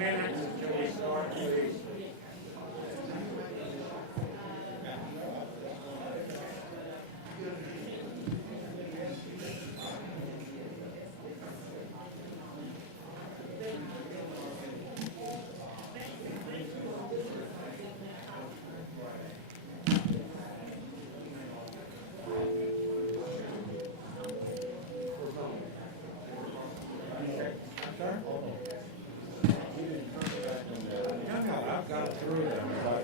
minutes until we start, please. I've gone through them, but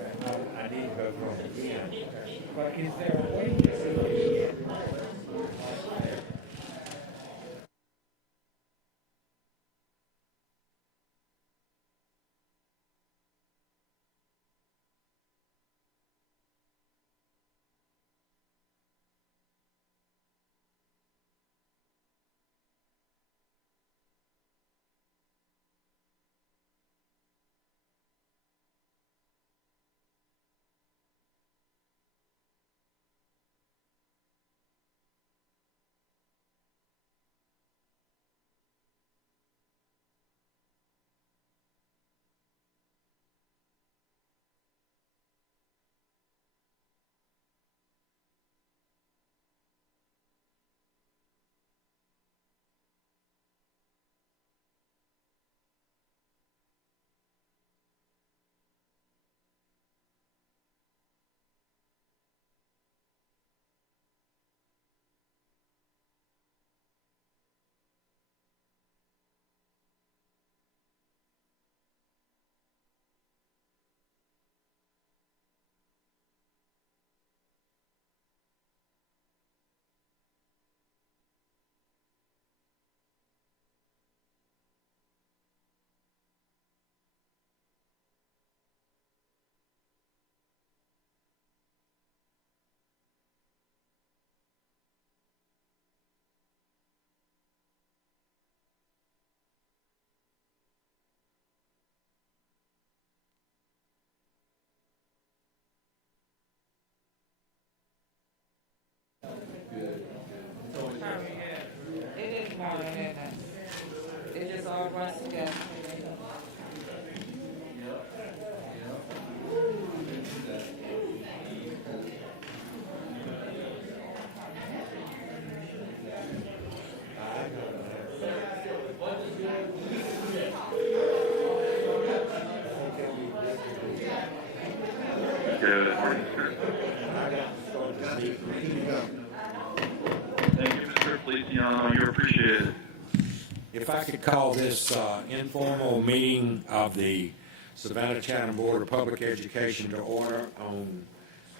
I need to go through them again. But is there a way to see it? It is more than that. It just all runs together. Good morning, sir. Thank you, Mr. Feliciano. You're appreciated. If I could call this informal meeting of the Savannah-Chatham Board of Public Education to order on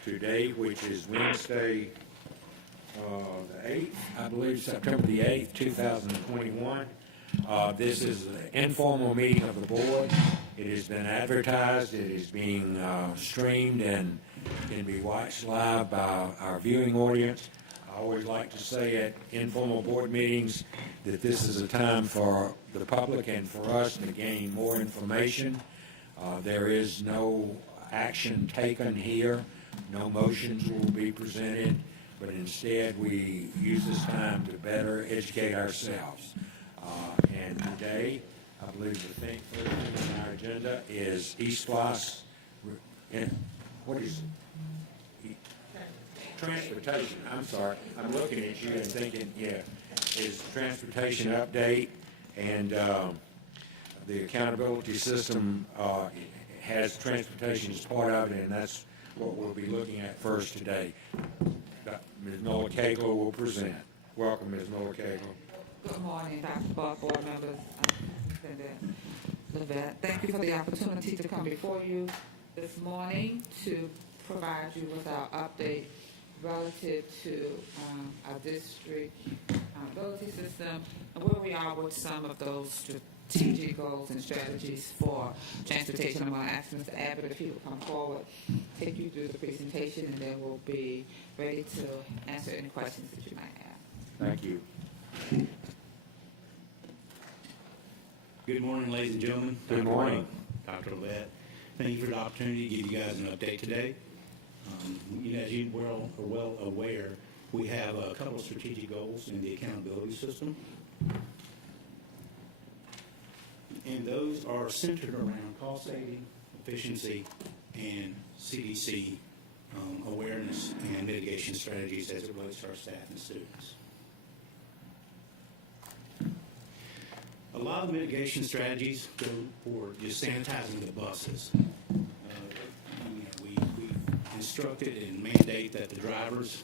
today, which is Wednesday, the 8th, I believe, September the 8th, 2021. This is the informal meeting of the board. It has been advertised. It is being streamed and can be watched live by our viewing audience. I always like to say at informal board meetings that this is a time for the public and for us to gain more information. There is no action taken here. No motions will be presented, but instead we use this time to better educate ourselves. And today, I believe the thing first on our agenda is East Floss. What is it? Transportation. I'm sorry. I'm looking at you and thinking, yeah, is transportation update, and the accountability system has transportation as part of it, and that's what we'll be looking at first today. Ms. Nola Cagle will present. Welcome, Ms. Nola Cagle. Good morning, Dr. Buck, board members, President Levette. Thank you for the opportunity to come before you this morning to provide you with our update relative to our district accountability system and where we are with some of those strategic goals and strategies for transportation. I'm going to ask Mr. Abbott if he will come forward, take you through the presentation, and then we'll be ready to answer any questions that you might have. Thank you. Good morning, ladies and gentlemen. Good morning. Dr. Levette. Thank you for the opportunity to give you guys an update today. As you are well aware, we have a couple of strategic goals in the accountability system. And those are centered around cost saving, efficiency, and CDC awareness and mitigation strategies as it relates to our staff and students. A lot of the mitigation strategies go for just sanitizing the buses. We instructed and mandate that the drivers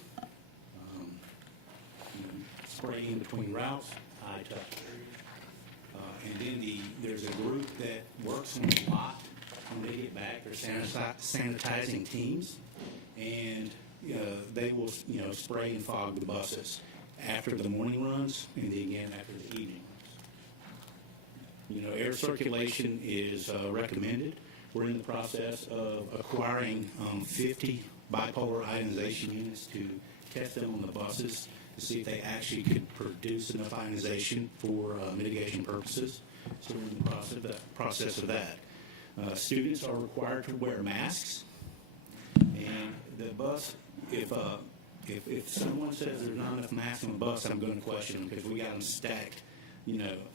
spray in between routes, high touch areas. And then there's a group that works on the lot. When they get back, they're sanitizing teams, and they will spray and fog the buses after the morning runs and then again after the evening runs. Air circulation is recommended. We're in the process of acquiring 50 bipolar ionization units to test them on the buses to see if they actually could produce enough ionization for mitigation purposes. So we're in the process of that. Students are required to wear masks, and the bus, if someone says there's not enough masks on the bus, I'm going to question them because we got them stacked,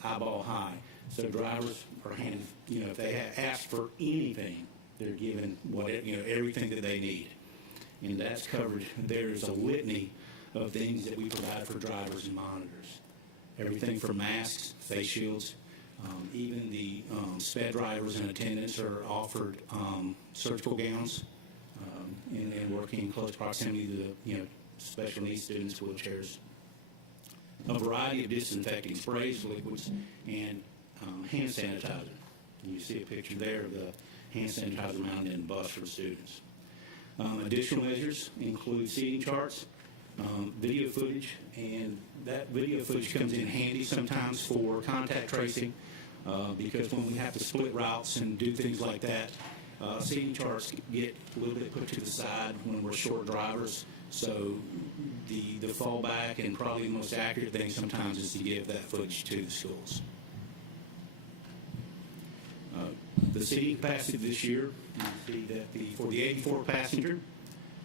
eyeball high. So drivers are handed, if they have asked for anything, they're given everything that they need, and that's covered. There's a litany of things that we provide for drivers and monitors, everything from masks, face shields. Even the sped drivers and attendants are offered surgical gowns and working in close proximity to the special needs students, wheelchairs. A variety of disinfecting sprays, liquids, and hand sanitizer. You see a picture there of the hand sanitizer mounted in the bus for students. Additional measures include seating charts, video footage, and that video footage comes in handy sometimes for contact tracing because when we have to split routes and do things like that, seating charts get a little bit put to the side when we're short drivers. So the fallback and probably the most accurate thing sometimes is to give that footage to the schools. The seating capacity this year, you see that for the 84 passenger,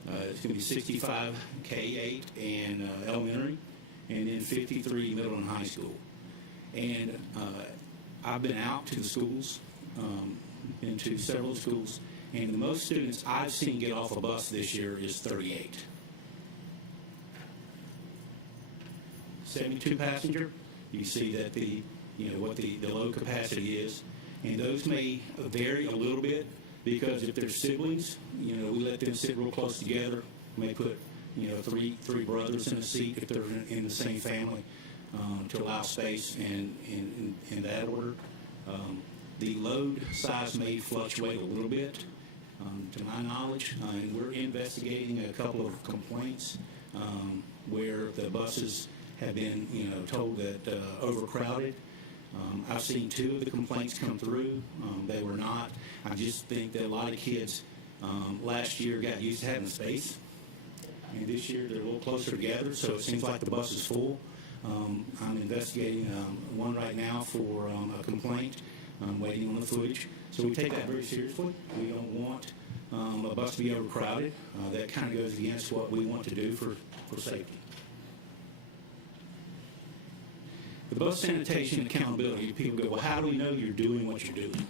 it's going to be 65 K-8 and elementary, and then 53 middle and high school. And I've been out to the schools, been to several schools, and the most students I've seen get off a bus this year is 38. 72 passenger, you see that what the load capacity is, and those may vary a little bit because if they're siblings, we let them sit real close together. We may put three brothers in a seat if they're in the same family to allow space and in that order. The load size may fluctuate a little bit, to my knowledge, and we're investigating a couple of complaints where the buses have been, told that overcrowded. I've seen 2 of the complaints come through. They were not. I just think that a lot of kids last year got used to having space, and this year they're a little closer together, so it seems like the bus is full. I'm investigating one right now for a complaint. I'm waiting on the footage. So we take that very seriously. We don't want a bus to be overcrowded. That kind of goes against what we want to do for safety. The bus sanitation and accountability, people go, well, how do we know you're doing what you're doing?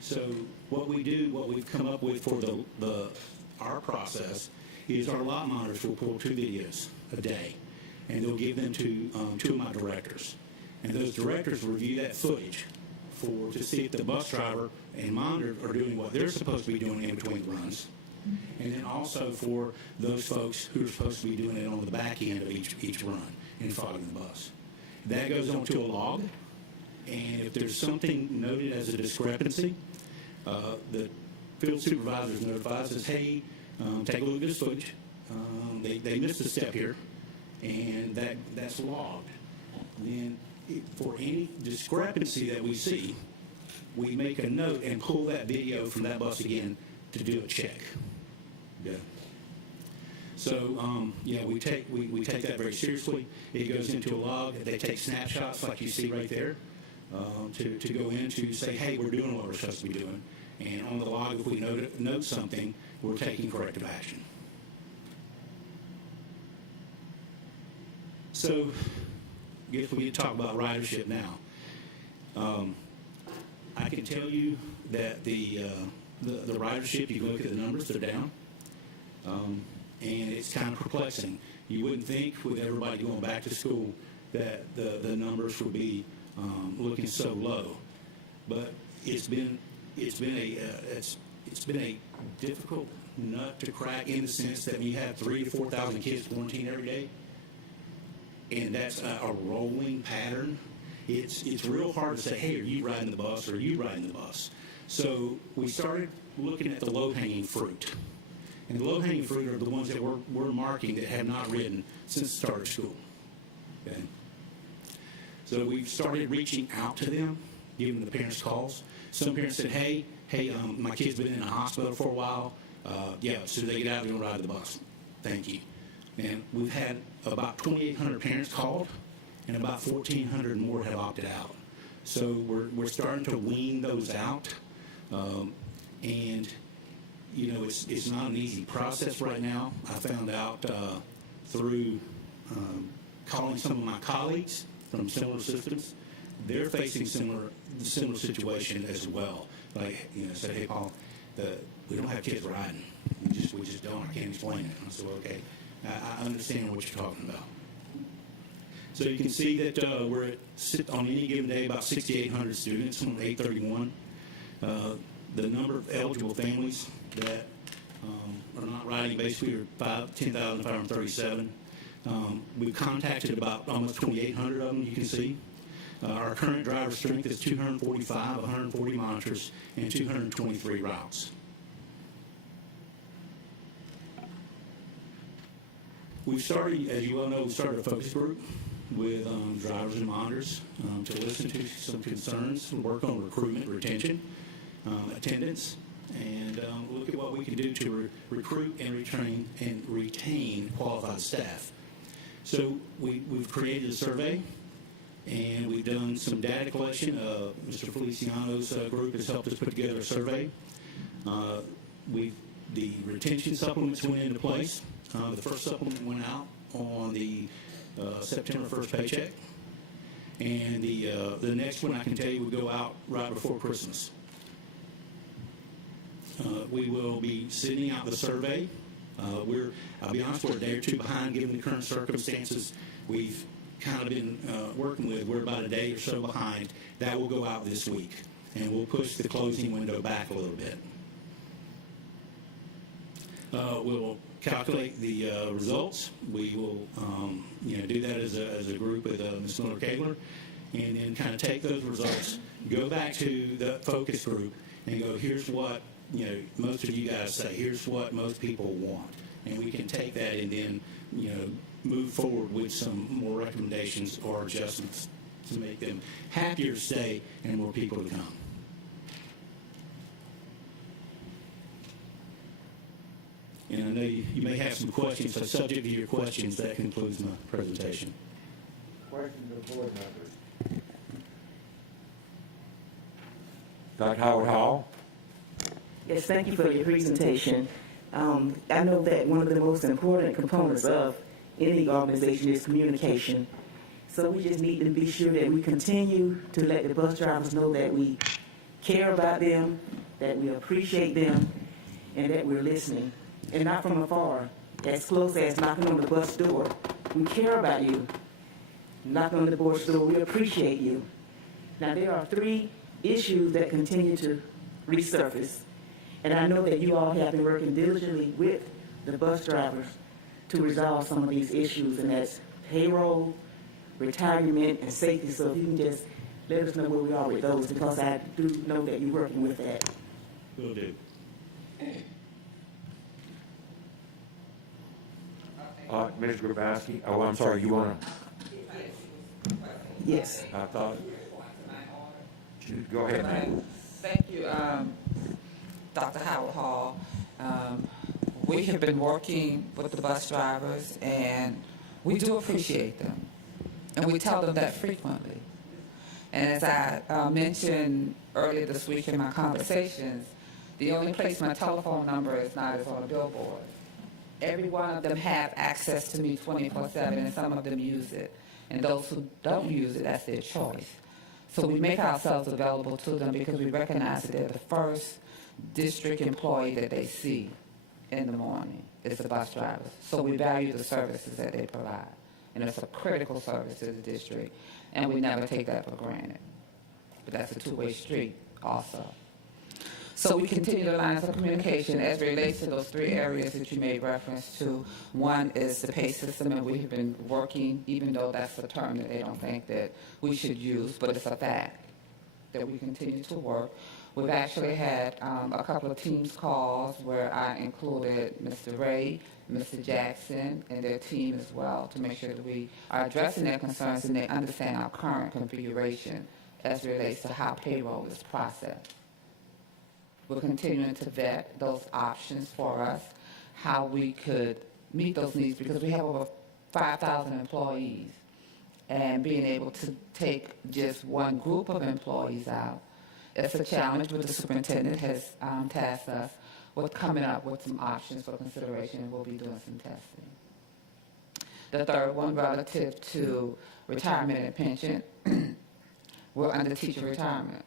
So what we've come up with for our process is our lot monitors will pull 2 videos a day, and they'll give them to 2 of my directors. And those directors review that footage to see if the bus driver and monitor are doing what they're supposed to be doing in between the runs. And then also for those folks who are supposed to be doing it on the back end of each run and fogging the bus. That goes onto a log, and if there's something noted as a discrepancy, the field supervisor is notified, says, hey, take a look at this footage. They missed a step here, and that's logged. Then for any discrepancy that we see, we make a note and pull that video from that bus again to do a check. Yeah. So we take that very seriously. It goes into a log. They take snapshots like you see right there to go in to say, hey, we're doing what we're supposed to be doing. And on the log, if we note something, we're taking corrective action. So I guess we need to talk about ridership now. can tell you that the ridership, you look at the numbers, they're down. And it's kind of perplexing. You wouldn't think with everybody going back to school that the numbers would be looking so low. But it's been a difficult nut to crack in the sense that you have 3,000 to 4,000 kids quarantined every day, and that's a rolling pattern. It's real hard to say, hey, are you riding the bus or are you riding the bus? So we started looking at the low-hanging fruit. And the low-hanging fruit are the ones that we're marking that have not ridden since the start of school. Okay? So we've started reaching out to them, giving the parents calls. Some parents said, hey, my kid's been in the hospital for a while. Yeah, as soon as they get out, they're going to ride the bus. Thank you. And we've had about 2,800 parents called, and about 1,400 more have opted out. So we're starting to wean those out. And, you know, it's not an easy process right now. I found out through calling some of my colleagues from similar systems, they're facing similar situation as well. Like, you know, say, hey, Paul, we don't have kids riding. We just don't. I can't explain it. I said, well, okay, I understand what you're talking about. So you can see that we're at, on any given day, about 6,800 students on 831. The number of eligible families that are not riding basically are 10,537. We've contacted about almost 2,800 of them, you can see. Our current driver strength is 245, 140 monitors, and 223 routes. We started, as you well know, we started a focus group with drivers and monitors to listen to some concerns, work on recruitment, retention, attendance, and look at what we can do to recruit and retain qualified staff. So we've created a survey, and we've done some data collection. Mr. Feliciano's group has helped us put together a survey. The retention supplements went into place. The first supplement went out on the September 1st paycheck, and the next one I can tell you will go out right before Christmas. We will be sending out the survey. I'll be honest, we're a day or two behind given the current circumstances we've kind of been working with. We're about a day or so behind. That will go out this week, and we'll push the closing window back a little bit. We'll calculate the results. We will do that as a group with Ms. Miller-Kayler, and then kind of take those results, go back to the focus group, and go, here's what most of you guys say, here's what most people want. And we can take that and then, move forward with some more recommendations or adjustments to make them happier to stay and more people to come. And I know you may have some questions, so subject to your questions, that concludes my presentation. Questions of board members? Dr. Howard Hall? Yes, thank you for your presentation. I know that one of the most important components of any organization is communication. So we just need to be sure that we continue to let the bus drivers know that we care about them, that we appreciate them, and that we're listening. And not from afar, as close as knocking on the bus door. We care about you. Knocking on the bus door, we appreciate you. Now, there are 3 issues that continue to resurface. And I know that you all have been working diligently with the bus drivers to resolve some of these issues, and that's payroll, retirement, and safety. So if you can just let us know where we are with those, because I do know that you're working with that. Will do. Ms. Grabowski? Oh, I'm sorry, you want to? Yes. I thought. Go ahead, ma'am. Thank you, Dr. Howard Hall. We have been working with the bus drivers, and we do appreciate them, and we tell them that frequently. And as I mentioned earlier this week in my conversations, the only place my telephone number is not is on a billboard. Every one of them have access to me 24/7, and some of them use it. And those who don't use it, that's their choice. So we make ourselves available to them because we recognize that they're the first district employee that they see in the morning. It's the bus drivers. So we value the services that they provide. And it's a critical service to the district, and we never take that for granted. But that's a two-way street also. So we continue the lines of communication as it relates to those three areas that you made reference to. One is the pay system, and we have been working, even though that's a term that they don't think that we should use, but it's a fact that we continue to work. We've actually had a couple of teams calls where I included Mr. Ray, Mr. Jackson, and their team as well to make sure that we are addressing their concerns and they understand our current configuration as it relates to how payroll is processed. We're continuing to vet those options for us, how we could meet those needs, because we have over 5,000 employees, and being able to take just one group of employees out, it's a challenge, but the superintendent has tasked us with coming up with some options for consideration, and we'll be doing some testing. The third one, relative to retirement and pension, we're under teacher retirement.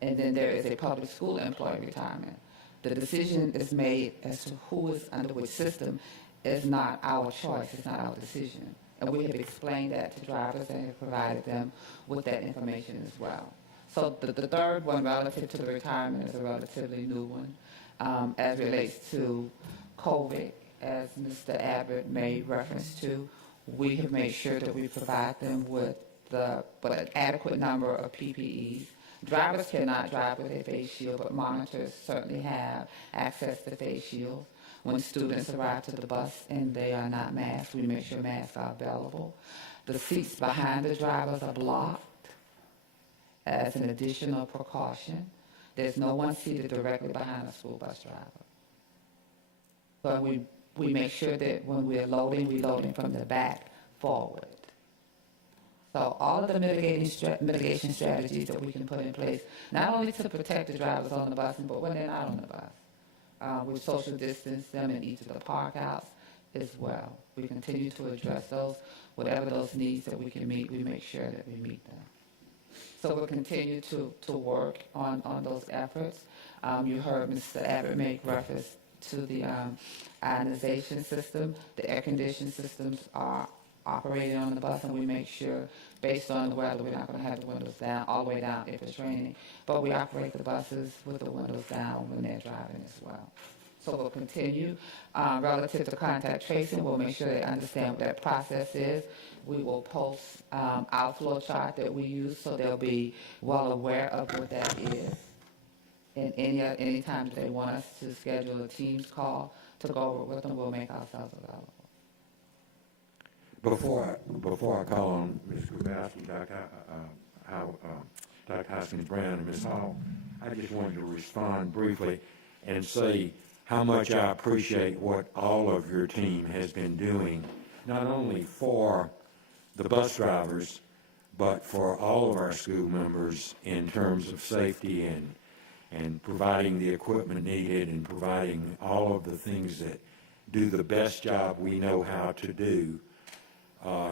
And then there is a public school employee retirement. The decision is made as to who is under which system is not our choice, it's not our decision. And we have explained that to drivers and have provided them with that information as well. So the third one, relative to the retirement, is a relatively new one. As relates to COVID, as Mr. Abbott made reference to, we have made sure that we provide them with an adequate number of PPEs. Drivers cannot drive with a face shield, but monitors certainly have access to face shields. When students arrive to the bus and they are not masked, we make sure masks are available. The seats behind the drivers are blocked as an additional precaution. There's no one seated directly behind a school bus driver. But we make sure that when we're loading from the back forward. So all of the mitigation strategies that we can put in place, not only to protect the drivers on the bus, but when they're not on the bus. We social distance them in each of the park outs as well. We continue to address those. Whatever those needs that we can meet, we make sure that we meet them. So we'll continue to work on those efforts. You heard Mr. Abbott make reference to the ionization system. The air conditioning systems are operating on the bus, and we make sure, based on the weather, we're not going to have the windows down, all the way down if it's raining, but we operate the buses with the windows down when they're driving as well. So we'll continue. Relative to contact tracing, we'll make sure they understand what that process is. We will post our flow chart that we use, so they'll be well aware of what that is. And any time that they want us to schedule a Teams call to go over with them, we'll make ourselves available. Before I call on Ms. Grabowski, Dr. Hoskins-Brown, and Ms. Hall, I just wanted to respond briefly and say how much I appreciate what all of your team has been doing, not only for the bus drivers, but for all of our school members in terms of safety and providing the equipment needed and providing all of the things that do the best job we know how to do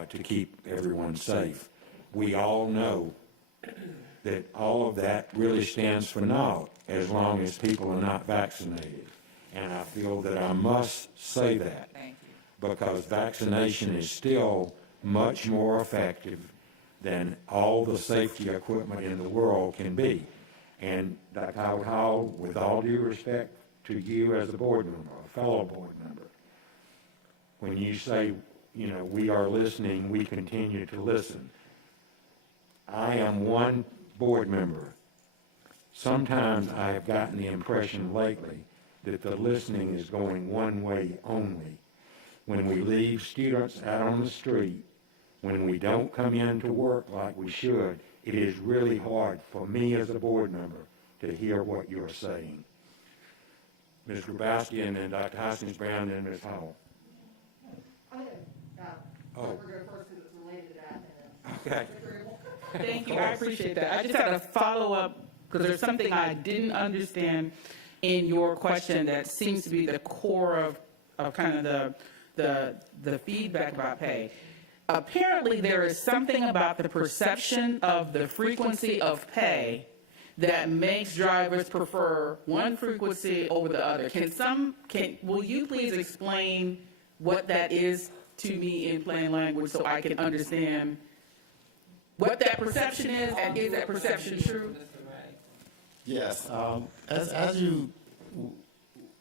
to keep everyone safe. We all know that all of that really stands for naught as long as people are not vaccinated. And I feel that I must say that because vaccination is still much more effective than all the safety equipment in the world can be. And Dr. Howard Hall, with all due respect to you as a board member, a fellow board member, when you say, we are listening, we continue to listen. I am one board member. Sometimes I have gotten the impression lately that the listening is going one way only. When we leave students out on the street, when we don't come in to work like we should, it is really hard for me as a board member to hear what you're saying. Ms. Grabowski and then Dr. Hoskins-Brown and Ms. Howell. We're going to first because it's related to that. Okay. Thank you. I appreciate that. I just had a follow-up because there's something I didn't understand in your question that seems to be the core of kind of the feedback about pay. apparently there is something about the perception of the frequency of pay that makes drivers prefer one frequency over the other. Will you please explain what that is to me in plain language so I can understand what that perception is, and is that perception true? Yes,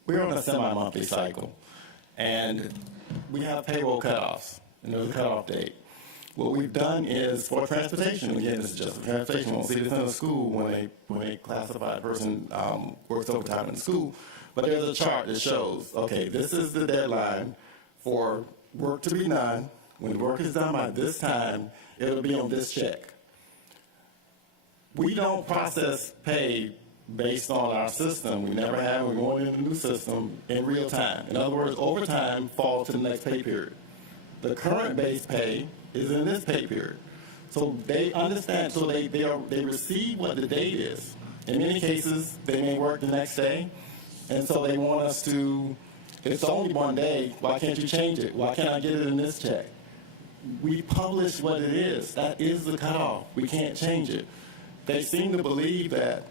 we're on a semi-monthly cycle, and we have payroll cutoffs, and there's a cutoff date. What we've done is for transportation, again, this is just for transportation, we won't see this in the school when they classify a person works overtime in school, but there's a chart that shows, okay, this is the deadline for work to be done. When the work is done by this time, it'll be on this check. We don't process pay based on our system. We never have. We're going in a new system in real time. In other words, overtime falls to the next pay period. The current base pay is in this pay period. So they understand, so they receive what the date is. In many cases, they may work the next day, and so they want us to, it's only one day, why can't you change it? Why can't I get it in this check? We publish what it is. That is the cutoff. We can't change it. They seem to believe that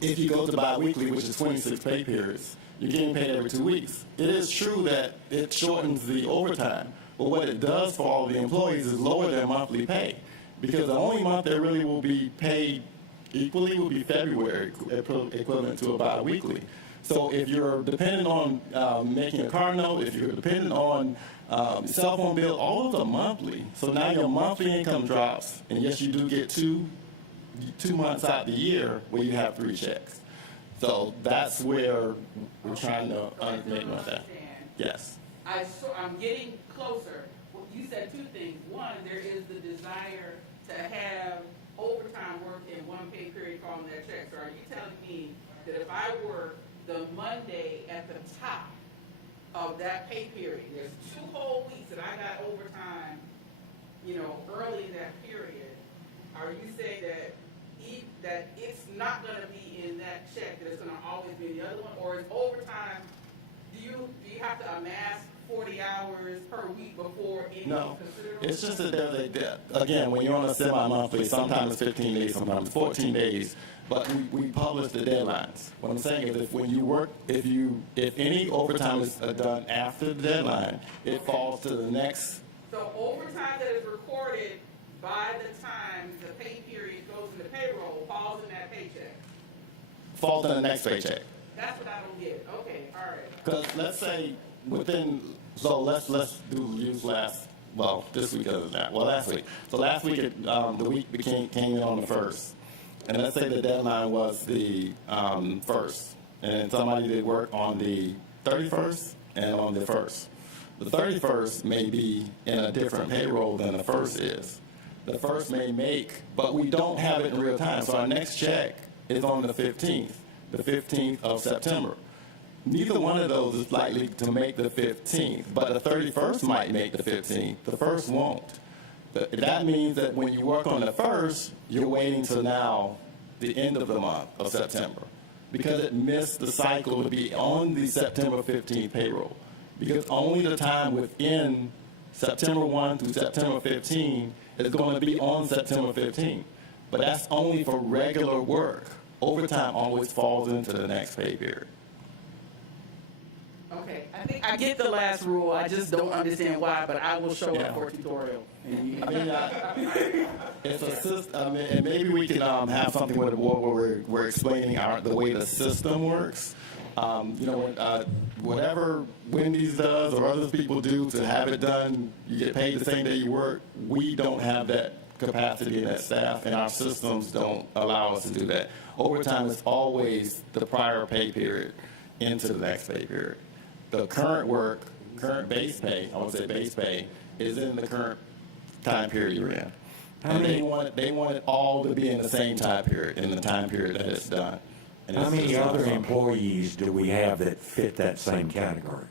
if you go to biweekly, which is 26 pay periods, you're getting paid every 2 weeks. It is true that it shortens the overtime, but what it does for all the employees is lower their monthly pay, because the only month that really will be paid equally will be February, equivalent to a biweekly. So if you're dependent on making a car note, if you're dependent on cell phone bill, all of them are monthly. So now your monthly income drops, and yes, you do get two months out the year where you have 3 checks. So that's where we're trying to make that. Yes. I'm getting closer. Well, you said 2 things. One, there is the desire to have overtime work in one pay period called their check. So are you telling me that if I work the Monday at the top of that pay period, there's 2 whole weeks that I got overtime, early in that period, are you saying that it's not going to be in that check, that it's going to always be in the other one? Or is overtime, do you have to amass 40 hours per week before any No, considerable? it's just that there's again, when you're on a semi-monthly, sometimes it's 15 days, sometimes it's 14 days, but we publish the deadlines. What I'm saying is if any overtime is done after the deadline, it falls to the next. So overtime that is recorded by the time the pay period goes into payroll falls in that paycheck. Falls in the next paycheck. That's what I don't get. Okay, all right. Because let's say let's use this week other than that. Well, last week. So last week, the week came in on the 1st. And let's say the deadline was the 1st. And somebody did work on the 31st and on the 1st. The 31st may be in a different payroll than the 1st is. The 1st may make, but we don't have it in real time. So our next check is on the 15th of September. Neither one of those is likely to make the 15th, but the 31st might make the 15th. The 1st won't. That means that when you work on the 1st, you're waiting till now the end of the month of September, because it missed the cycle to be on the September 15th payroll. Because only the time within September 1 through September 15 is going to be on September 15. But that's only for regular work. Overtime always falls into the next pay period. Okay, I think I get the last rule. I just don't understand why, but I will show up for a tutorial. It's a system, and maybe we can have something with the board where we're explaining the way the system works. Whatever Wendy's does or other people do to have it done, you get paid the same day you work. We don't have that capacity and that staff, and our systems don't allow us to do that. Overtime is always the prior pay period into the next pay period. The current base pay, I would say base pay, is in the current time period you're in. And they want it all to be in the same time period, in the time period that it's done. And How many other employees do we have that fit that same category?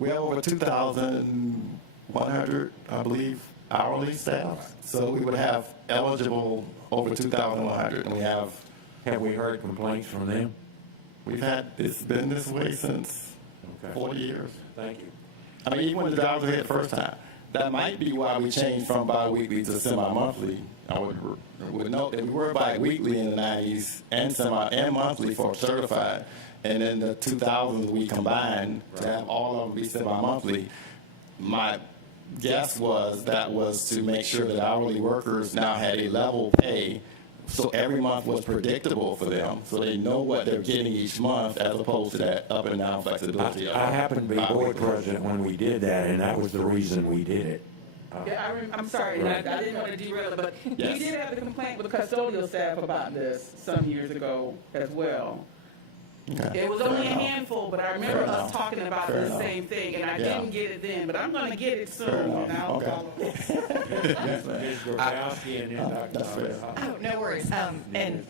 We have over 2,100, I believe, hourly staff. So we would have eligible over 2,100, and we have. Have we heard complaints from them? It's been this way since 40 years. Thank you. I mean, even when the drivers were here the first time, that might be why we changed from bi-weekly to semi-monthly. I would note that we were bi-weekly in the 90s and monthly for certified. And in the 2000s, we combined to have all of them be semi-monthly. My guess was that was to make sure that hourly workers now had a level pay, so every month was predictable for them, so they know what they're getting each month, as opposed to that up and down flexibility. I happened to be board president when we did that, and that was the reason we did it. Yeah, I'm sorry, I didn't want to derail it, but Yes. we did have a complaint with the custodial staff about this some years ago as well. Okay. It was only a Fair enough. handful, but I remember Fair us enough. talking about Fair the enough. same thing, and I Yeah. didn't get it then, but I'm going to get it soon. Fair enough. And I'll Okay. follow. Ms. Grabowski and then That's fair. Dr. Oh, no worries. And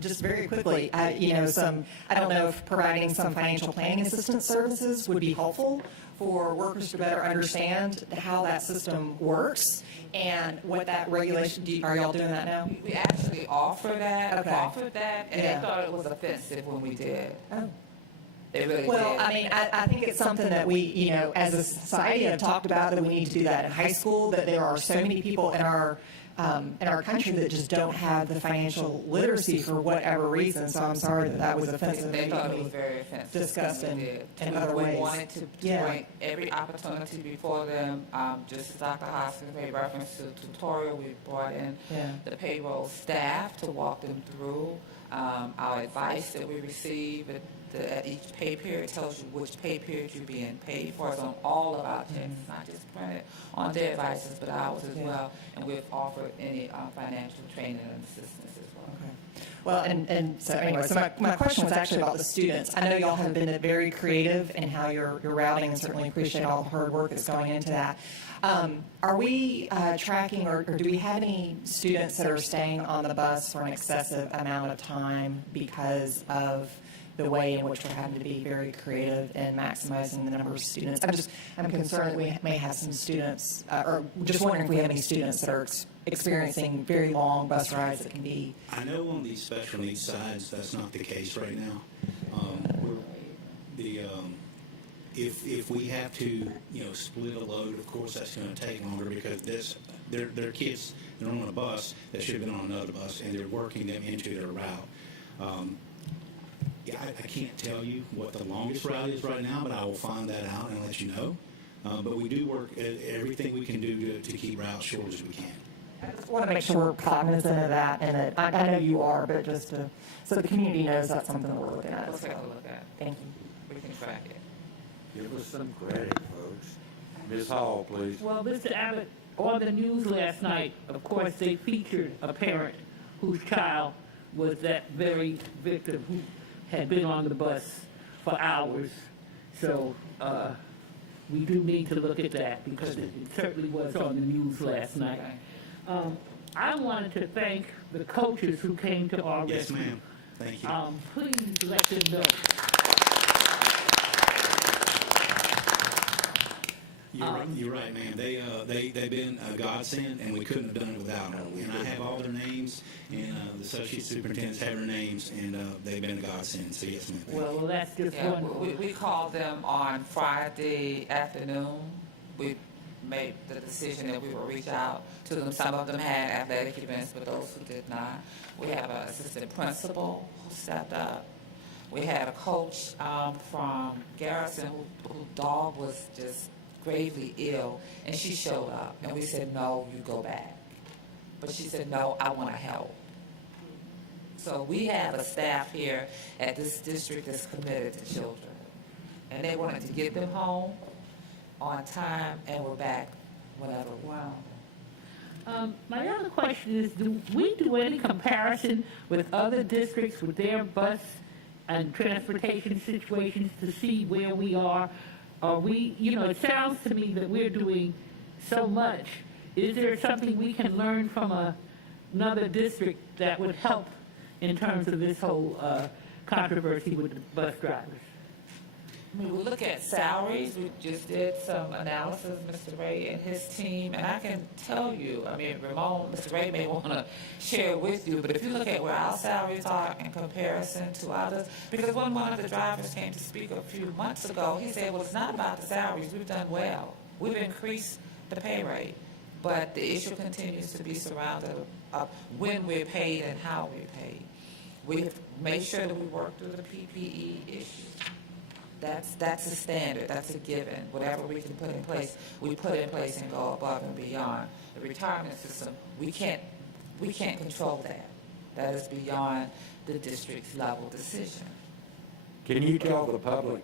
just very quickly, I don't know if providing some financial planning assistance services would be helpful for workers to better understand how that system works and what that regulation, are y'all doing that now? We actually offered that, and Yeah. they thought it was offensive when we did. Oh. They really did. Well, I mean, I think it's something that we, as a society have talked about, that we need to do that in high school, that there are so many people in our country that just don't have the financial literacy for whatever reason, so I'm sorry that was offensive. They thought it was very offensive. Discussed We in- did. in other We ways. wanted to Yeah. bring every opportunity before them, just as Dr. Hoskins made reference to the tutorial, we brought in Yeah. the payroll staff to walk them through our advice that we receive. At each pay period tells you which pay period you're being paid for. It's on all of our checks, not just printed on their devices, but ours as Yeah. well. And we've offered any financial training and assistance as well. Okay. Well, and so anyway, so my question was actually about the students. I know y'all have been very creative in how you're routing, and certainly appreciate all the hard work that's going into that. Are we tracking, or do we have any students that are staying on the bus for an excessive amount of time because of the way in which we're having to be very creative in maximizing the number of students? I'm concerned that we may have some students, or just wondering if we have any students that are experiencing very long bus rides that can be. I know on these special needs sides, that's not the case right now. If we have to, split a load, of course, that's going to take longer, because they're kids that are on a bus that should have been on another bus, and they're working them into their route. Yeah, I can't tell you what the longest route is right now, but I will find that out and let you know. But we do work at everything we can do to keep routes short as we can. I just want to make sure we're cognizant of that, and that I know you are, but just so the community knows that's something that we're looking at. We'll take a look at it. Thank you. We can track it. Give us some credit, folks. Ms. Hall, please. Well, Mr. Abbott, on the news last night, of course, they featured a parent whose child was that very victim who had been on the bus for hours. So we do need to look at that, because it certainly was on the news last night. I wanted to thank the coaches who came to our Yes, rescue. ma'am. Thank you. Please let them know. You're right, ma'am. They've been a godsend, and we couldn't have done it without them. And I have all their names, and the associate superintendents have their names, and they've been a godsend. So yes, ma'am. Well, that's just Yeah, wonderful. we called them on Friday afternoon. We made the decision that we would reach out to them. Some of them had athletic events, but those who did not. We have an assistant principal who stepped up. We had a coach from Garrison whose dog was just gravely ill, and she showed up, and we said, no, you go back. But she said, no, I want to help. So we have a staff here at this district that's committed to children, and they wanted to get them home on time, and we're back whenever. Wow. My other question is, do we do any comparison with other districts with their bus and transportation situations to see where we are? Are we, it sounds to me that we're doing so much. Is there something we can learn from another district that would help in terms of this whole controversy with the bus drivers? I mean, we look at salaries. We just did some analysis, Mr. Ray and his team, and I can tell you, Ramon, Mr. Ray may want to share it with you, but if you look at where our salaries are in comparison to others, because when one of the drivers came to speak a few months ago, he said, well, it's not about the salaries. We've done well. We've increased the pay rate. But the issue continues to be surrounded of when we're paid and how we're paid. We have made sure that we work through the PPE issue. That's a standard, that's a given. Whatever we can put in place, we put in place and go above and beyond. The retirement system, we can't control that. That is beyond the district's level decision. Can you tell the public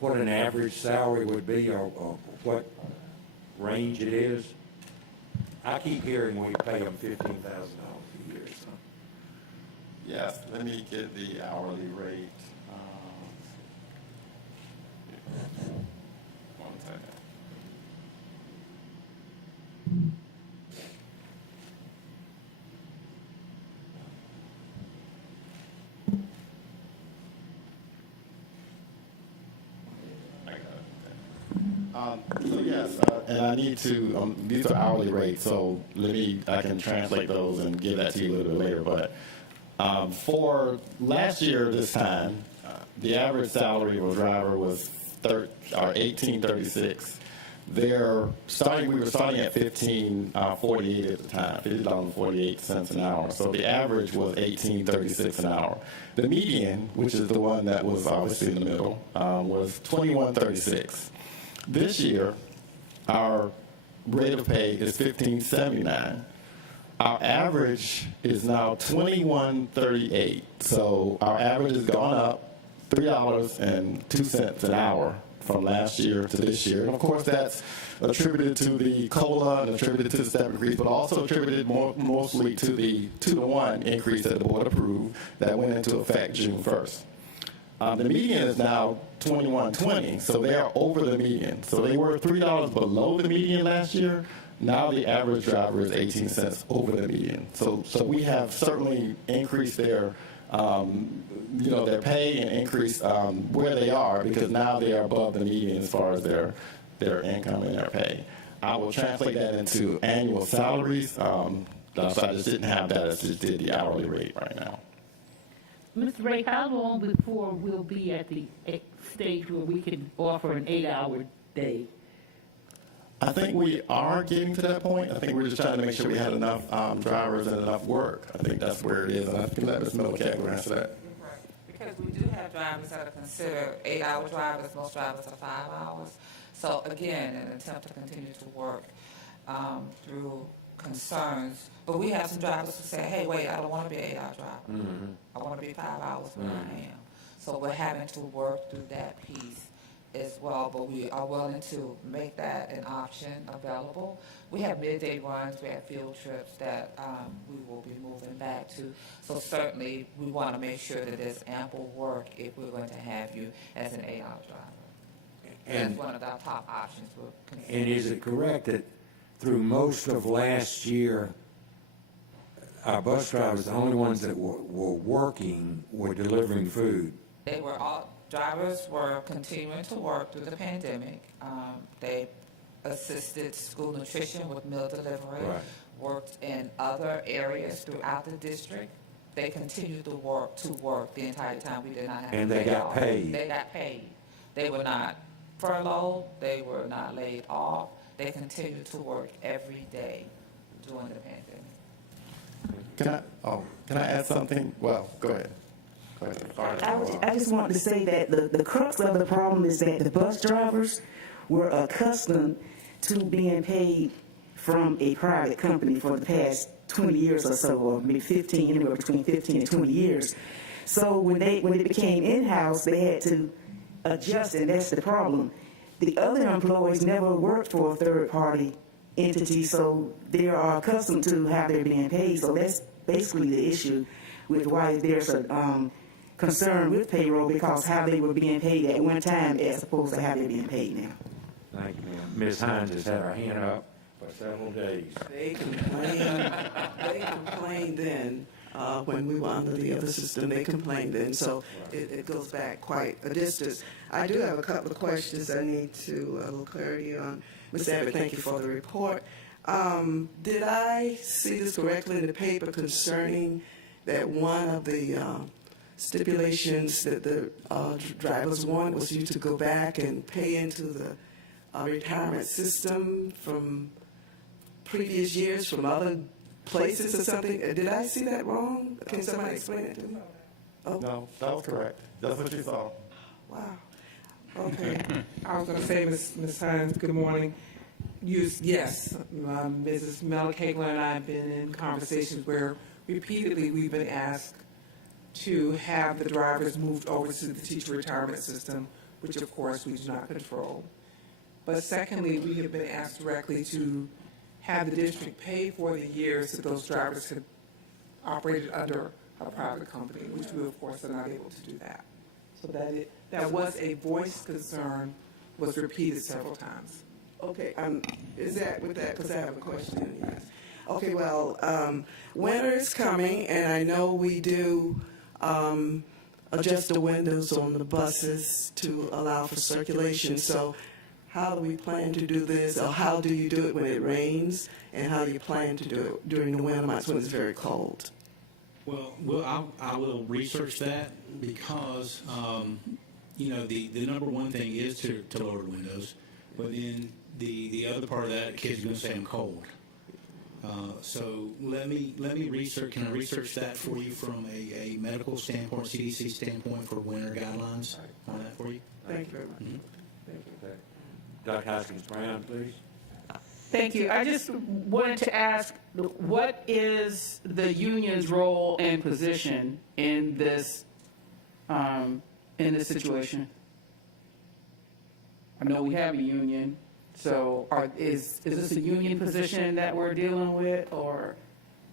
what an average salary would be or what range it is? I keep hearing we pay them $15,000 a year. So. Yes, let me get the hourly rate. One second. So yes, and I need to, these are hourly rates, so I can translate those and give that to you a little bit later, but for last year this time, the average salary of a driver was $18.36. We were starting at $15.48 at the time, $50.48 an hour. So the average was $18.36 an hour. The median, which is the one that was obviously in the middle, was $21.36. This year, our rate of pay is $15.79. Our average is now $21.38. So our average has gone up $3.02 an hour from last year to this year. And of course, that's attributed to the COLA and attributed to the step increase, but also attributed mostly to the 2-to-1 increase that the board approved that went into effect June 1st. The median is now $21.20, so they are over the median. So they were $3 below the median last year. Now the average driver is 18 cents over the median. So we have certainly increased their their pay and increased where they are, because now they are above the median as far as their income and their pay. I will translate that into annual salaries. So I just didn't have that. I just did the hourly rate right now. Mr. Ray, how long before we'll be at the stage where we can offer an 8-hour day? I think we are getting to that point. I think we're just trying to make sure we had enough drivers and enough work. I think that's where it is. And I can let Ms. Millicat answer that. Because we do have drivers that are considered 8-hour drivers. Most drivers are 5 hours. So again, in an attempt to continue to work through concerns. But we have some drivers who say, hey, wait, I don't want to be an 8-hour driver. Mm-hmm. I want to be 5 hours where I am. So we're having to work through that piece as well, but we are willing to make that an option available. We have midday runs, we have field trips that we will be moving back to. So certainly we want to make sure that there's ample work if we're going to have you as an 8-hour driver. And that's one of our top options. And is it correct that through most of last year, our bus drivers, the only ones that were working, were delivering food? They were all. Drivers were continuing to work through the pandemic. They assisted school nutrition with meal delivery, right. Worked in other areas throughout the district. They continued to work the entire time. We did not have and to they pay got off. paid. They got paid. They were not furloughed. They were not laid off. They continued to work every day during the pandemic. Can I add something? Well, go ahead. I just wanted to say that the crux of the problem is that the bus drivers were accustomed to being paid from a private company for the past 20 years or so, or maybe 15, anywhere between 15 and 20 years. So when it became in-house, they had to adjust, and that's the problem. The other employees never worked for a third-party entity, so they are accustomed to how they're being paid. So that's basically the issue with why there's a concern with payroll, because how they were being paid at one time as opposed to how they're being paid now. Thank you, ma'am. Ms. Hines has had her hand up for several days. They complained then when we were under the other system. They complained then, so it goes back quite a distance. I do have a couple of questions I need a little clarity on. Ms. Abbott, thank you for the report. Did I see this correctly in the paper concerning that one of the stipulations that the drivers wanted was you to go back and pay into the retirement system from previous years, from other places or something? Did I see that wrong? Can somebody explain it to me? Oh, No, that was correct. That's what you saw. wow. Okay. I was going to say, Ms. Hines, good morning. Yes, Mrs. Melakegler and I have been in conversations where repeatedly we've been asked to have the drivers moved over to the teacher retirement system, which of course we do not control. But secondly, we have been asked directly to have the district pay for the years that those drivers had operated under a private company, which we of course are not able to do that. So that was a voiced concern, was repeated several times. Okay, is that with that, because I have a question, yes. Okay, well, winter is coming, and I know we do adjust the windows on the buses to allow for circulation, so how do we plan to do this, or how do you do it when it rains, and how do you plan to do it during the winter months when it's very cold? Well, I will research that because, the number one thing is to lower the windows, but then the other part of that, kids are going to say I'm cold. So let me research. Can I research that for you from a medical standpoint, CDC standpoint, for winter guidelines on that for you? Thank you very much. Mm-hmm. Thank you. Dr. Hoskins-Brown, please. Thank you. I just wanted to ask, what is the union's role and position in this situation? I know we have a union, so is this a union position that we're dealing with, or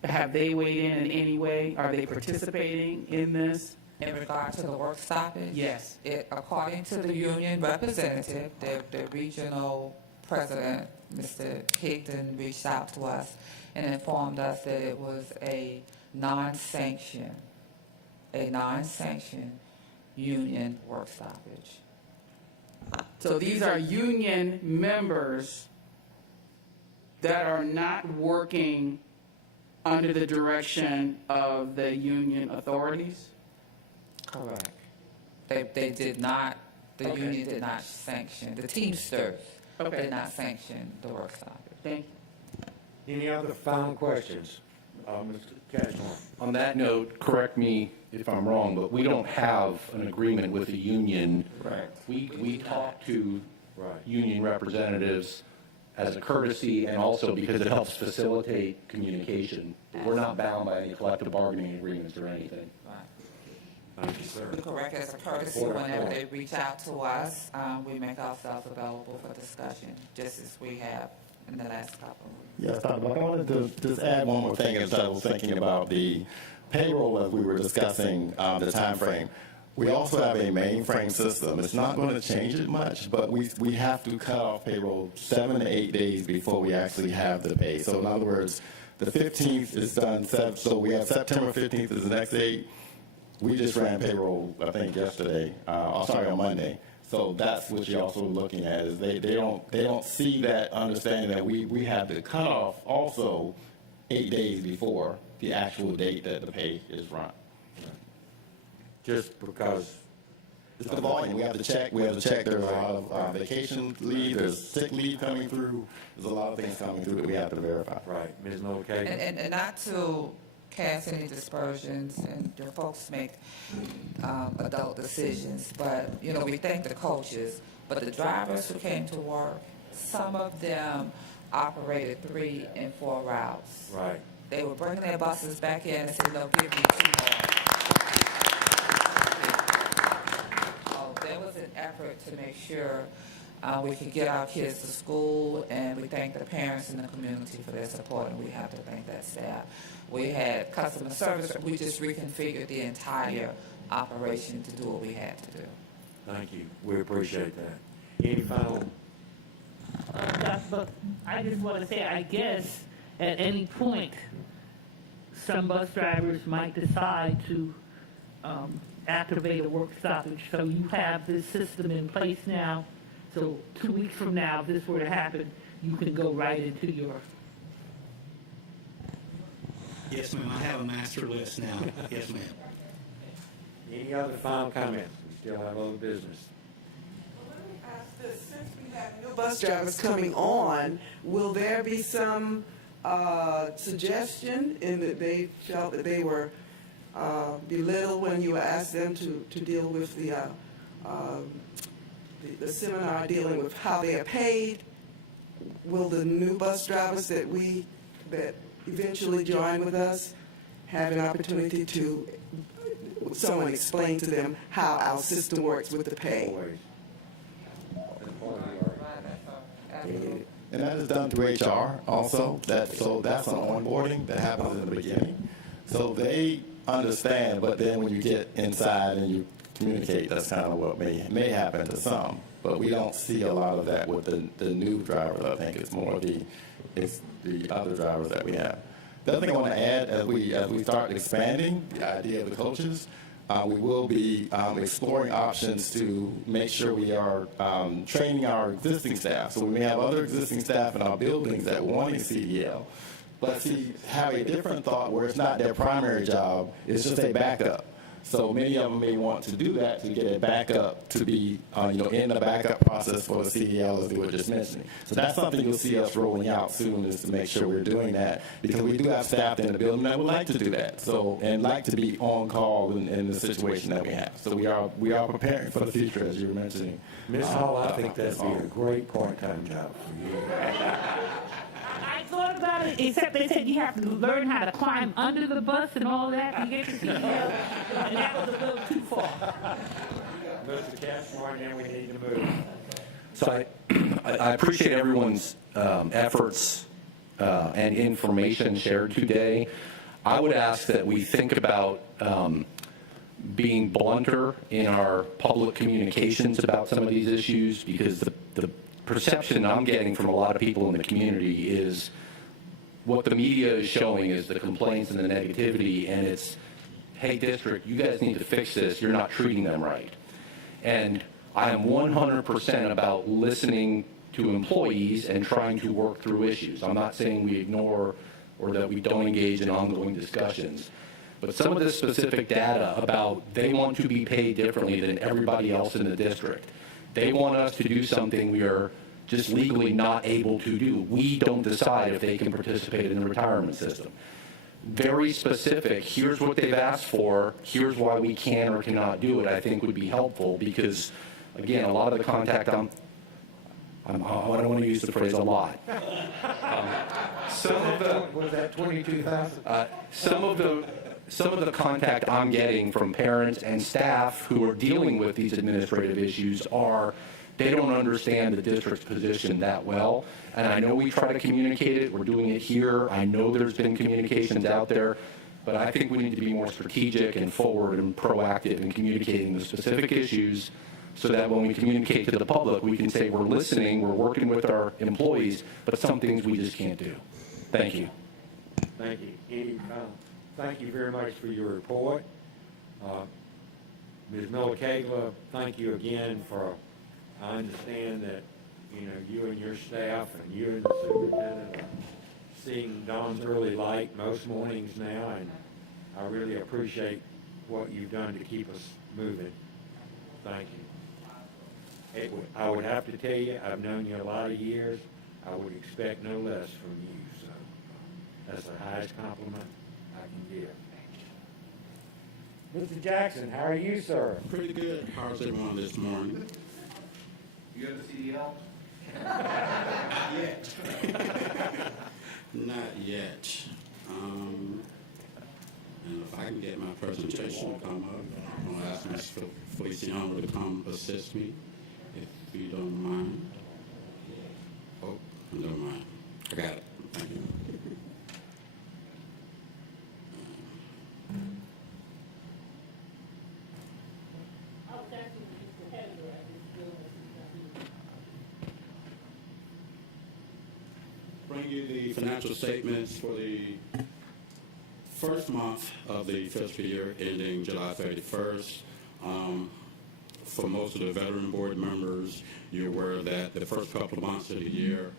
have they weighed in any way? Are they participating in this? In regard to the work stoppage? Yes. According to the union representative, the regional president, Mr. Higdon, reached out to us and informed us that it was a non-sanctioned union work stoppage. So these are union members that are not working under the direction of the union authorities? Correct. They did not, the union did not sanction, the Teamsters did not sanction the work stoppage. Thank you. Any other final questions? Mr. Cashmore. On that note, correct me if I'm wrong, but we don't have an agreement with the union. Right. We talk to Right. union representatives as a courtesy and also because it helps facilitate communication. We're not bound by any collective bargaining agreements or anything. Thank you, sir. You're correct. As a courtesy, whenever they reach out to us, we make ourselves available for discussion, just as we have in the last couple. Yes, Dr. Buck, I wanted to just add one more thing as I was thinking about the payroll as we were discussing the time frame. We also have a mainframe system. It's not going to change it much, but we have to cut off payroll 7 to 8 days before we actually have the pay. So in other words, the 15th is done, so we have September 15th is the next date. We just ran payroll, I think, yesterday, on Monday. So that's what you're also looking at, is they don't see that understanding that we have the cutoff also 8 days before the actual date that the pay is run. Just because. It's the volume. We have to check. There's a lot of vacation leave. There's sick leave coming through. There's a lot of things coming through that we have to verify. Right. Ms. Mulcahy. And not to cast any dispersions, and your folks make adult decisions, but, we thank the coaches, but the drivers who came to work, some of them operated 3 and 4 routes. Right. They were bringing their buses back in and said, no, give me 2 more. There was an effort to make sure we could get our kids to school, and we thank the parents in the community for their support, and we have to thank that staff. We had customer service. We just reconfigured the entire operation to do what we had to do. Thank you. We appreciate that. Any final? But I just want to say, I guess, at any point, some bus drivers might decide to activate a work stoppage. So you have this system in place now. So 2 weeks from now, if this were to happen, you can go right into your... Yes, ma'am. I have a master list now. Yes, ma'am. Any other final comments? We still have other business. Well, let me ask Since we have new bus drivers coming on, will there be some suggestion in that they felt that they were belittled when you asked them to deal with the seminar dealing with how they are paid? Will the new bus drivers that eventually join with us have an opportunity to someone explain to them how our system works with the pay? And that is done through HR also. So that's an onboarding that happens in the beginning. So they understand, but then when you get inside and you communicate, that's kind of what may happen to some. But we don't see a lot of that with the new drivers. I think it's more it's the other drivers that we have. The other thing I want to add, as we start expanding the idea of the coaches, we will be exploring options to make sure we are training our existing staff. So we may have other existing staff in our buildings that want a CDL, but have a different thought where it's not their primary job, it's just a backup. So many of them may want to do that to get a backup to be in the backup process for the CDL as we were just mentioning. So that's something you'll see us rolling out soon, is to make sure we're doing that, because we do have staff in the building that would like to do that. So, and like to be on call in the situation that we have. So we are preparing for the future, as you were mentioning. Ms. Hall, I think that'd be a great part-time job for you. I thought about it, except they said you have to learn how to climb under the bus and all that to get to CDL, and that was a little too far. Mr. Cashmore, and then we need to move. So I appreciate everyone's efforts and information shared today. I would ask that we think about being blunter in our public communications about some of these issues, because the perception I'm getting from a lot of people in the community is what the media is showing is the complaints and the negativity, and it's, hey, district, you guys need to fix this. You're not treating them right. And I am 100% about listening to employees and trying to work through issues. I'm not saying we ignore or that we don't engage in ongoing discussions. But some of the specific data about they want to be paid differently than everybody else in the district. They want us to do something we are just legally not able to do. We don't decide if they can participate in the retirement system. Very specific, here's what they've asked for, here's why we can or cannot do it, I think would be helpful, because, again, a lot of the contact I don't want to use the phrase a lot. Some of the, Was that 22,000? some of the contact I'm getting from parents and staff who are dealing with these administrative issues are, they don't understand the district's position that well. And I know we try to communicate it. We're doing it here. I know there's been communications out there. But I think we need to be more strategic and forward and proactive in communicating the specific issues, so that when we communicate to the public, we can say we're listening, we're working with our employees, but some things we just can't do. Thank you. Thank you. Thank you very much for your report. Ms. Miller-Kegler, thank you again for, I understand that, you and your staff and you and the superintendent are seeing dawn's early light most mornings now, and I really appreciate what you've done to keep us moving. Thank you. I would have to tell you, I've known you a lot of years. I would expect no less from you, so that's the highest compliment I can give. Mr. Jackson, how are you, sir? Pretty good. How's everyone this morning? You have the CDL? Yet. Not yet. And if I can get my presentation to come up, I'm going to ask Ms. Feliciano to come assist me, if you don't mind. Oh, never mind. I got it. Thank you. Bring you the financial statements for the first month of the fiscal year ending July 31st. For most of the veteran board members, you're aware that the first couple of months of the year,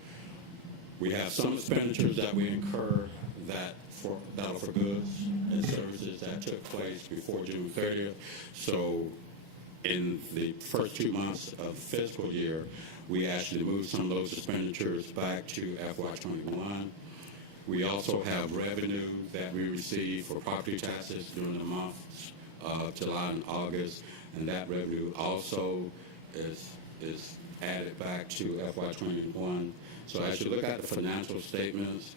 we have some expenditures that we incur that are for goods and services that took place before June 30th. So in the first 2 months of the fiscal year, we actually moved some of those expenditures back to FY21. We also have revenue that we receive for property taxes during the months of July and August, and that revenue also is added back to FY21. So as you look at the financial statements,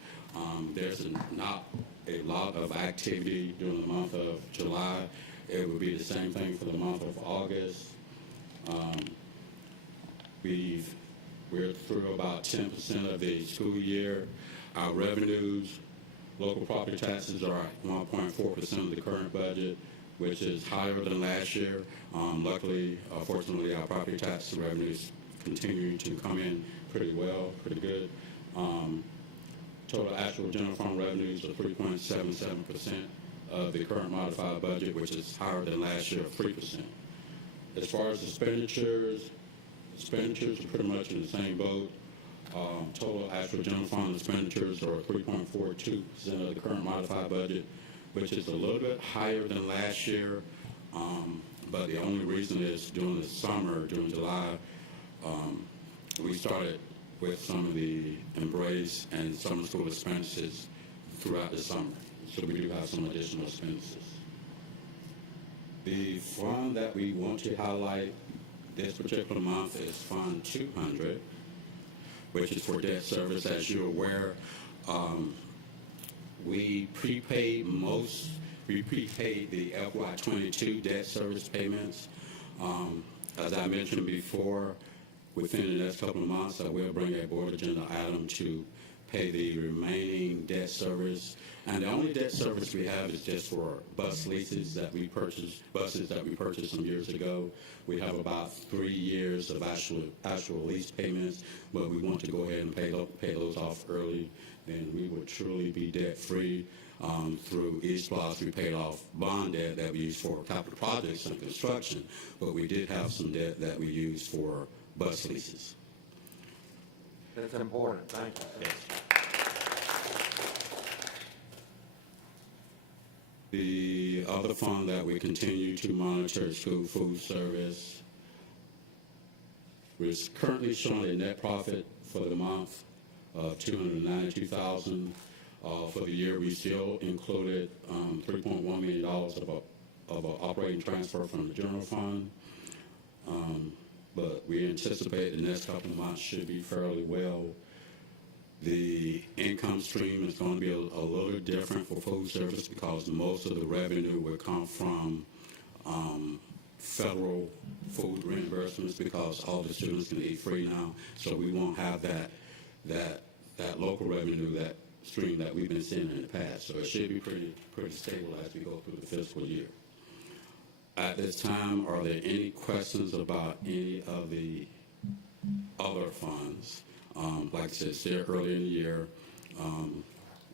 there's not a lot of activity during the month of July. It would be the same thing for the month of August. We're through about 10% of the school year. Our revenues, local property taxes are at 1.4% of the current budget, which is higher than last year. Luckily, fortunately, our property tax revenues continue to come in pretty well, pretty good. Total actual general fund revenues are 3.77% of the current modified budget, which is higher than last year of 3%. As far as expenditures are pretty much in the same boat. Total actual general fund expenditures are 3.42% of the current modified budget, which is a little bit higher than last year. But the only reason is during the summer, during July, we started with some of the Embrace and summer school expenses throughout the summer. So we do have some additional expenses. The fund that we want to highlight this particular month is Fund 200, which is for debt service. As you're aware, we prepaid the FY22 debt service payments. As I mentioned before, within the next couple of months, I will bring a board agenda item to pay the remaining debt service. And the only debt service we have is just for bus leases that we purchased, buses that we purchased some years ago. We have about 3 years of actual lease payments, but we want to go ahead and pay those off early, and we would truly be debt-free. Through East Plus, we paid off bond debt that we used for capital projects and construction, but we did have some debt that we used for bus leases. That's important. Thank you. Yes. The other fund that we continue to monitor is school food service. We're currently showing a net profit for the month of $292,000. For the year, we still included $3.1 million of an operating transfer from the general fund. But we anticipate the next couple of months should be fairly well. The income stream is going to be a little different for food service because most of the revenue will come from federal food reimbursements because all the students can eat free now. So we won't have that local revenue, that stream that we've been seeing in the past. So it should be pretty stable as we go through the fiscal year. At this time, are there any questions about any of the other funds? Like I said, still early in the year,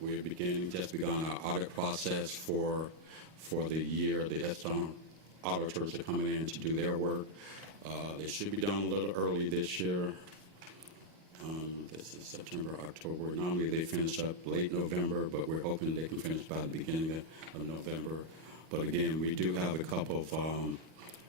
we're just begun our audit process for the year. The external auditors are coming in to do their work. It should be done a little early this year. This is September, October. Normally they finish up late November, but we're hoping they can finish by the beginning of November. But again, we do have a couple of,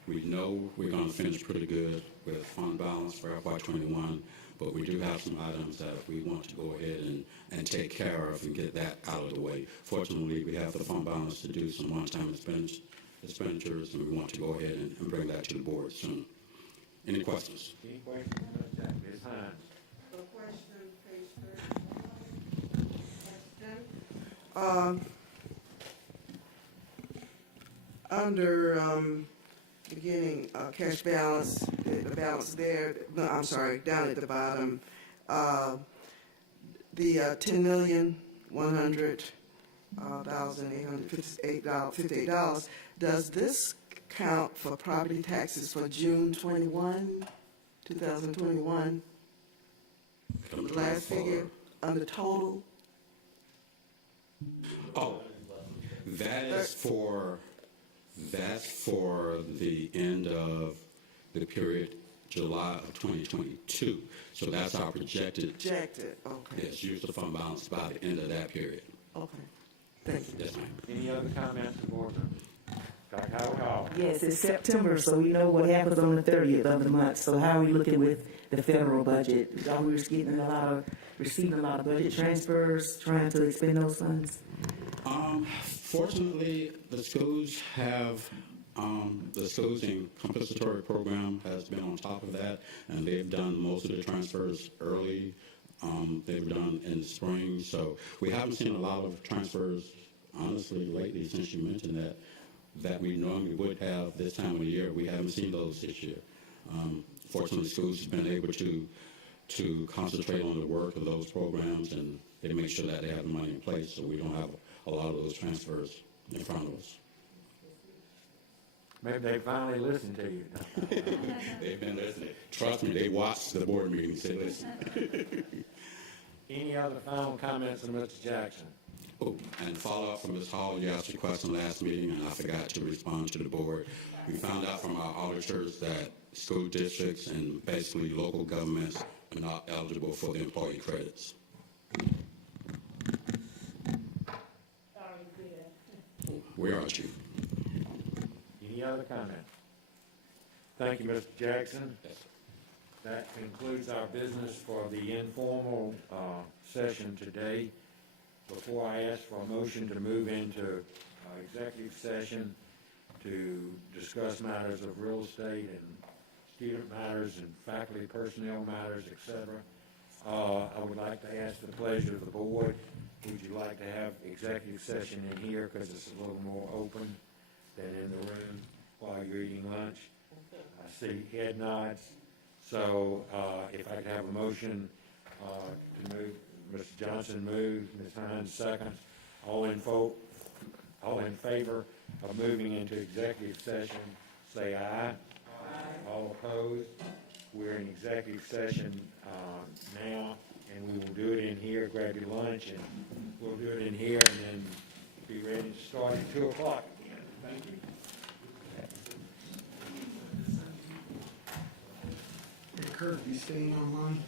we know we're going to finish pretty good with fund balance for FY21, but we do have some items that we want to go ahead and take care of and get that out of the way. Fortunately, we have the fund balance to do some one-time expenditures, and we want to go ahead and bring that to the board soon. Any questions? Any questions? Ms. Hines? A question, page 31. Under beginning cash balance, the balance there, no, I'm sorry, down at the bottom, the $10,100,858, does this count for property taxes for June 2021? The last figure under total? Oh, that's for the end of the period July of 2022. So that's our projected. Projected, okay. Yes, use the fund balance by the end of that period. Okay, thank you. Yes, ma'am. Any other comments, board members? Dr. Howard Hall. Yes, it's September, so we know what happens on the 30th of the month. So how are we looking with the federal budget? Are we receiving a lot of budget transfers, trying to expend those funds? Fortunately, the schools have, the schools and compensatory program has been on top of that, and they've done most of the transfers early. They've done in the spring, so we haven't seen a lot of transfers, honestly, lately, since you mentioned that we normally would have this time of the year. We haven't seen those this year. Fortunately, schools have been able to concentrate on the work of those programs, and they make sure that they have the money in place, so we don't have a lot of those transfers in front of us. Maybe they finally listened to you. They've been listening. Trust me, they watch the board meetings. They listen. Any other final comments from Mr. Jackson? Oh, and follow up from Ms. Hall, you asked a question last meeting, and I forgot to respond to the board. We found out from our auditors that school districts and basically local governments are not eligible for the employee credits. Where are you? Any other comments? Thank you, Mr. Jackson. That concludes our business for the informal session today. Before I ask for a motion to move into executive session to discuss matters of real estate and student matters and faculty personnel matters, etc., I would like to ask the pleasure of the board. Would you like to have executive session in here because it's a little more open than in the room while you're eating lunch? I see head nods. So if I could have a motion to move, Mr. Johnson moves, Ms. Hines seconds. All in favor of moving into executive session, say aye. Aye. All opposed? We're in executive session now, and we will do it in here. Grab your lunch, and we'll do it in here, and then be ready to start at 2 o'clock again. Thank you. Hey, Kurt, you staying online?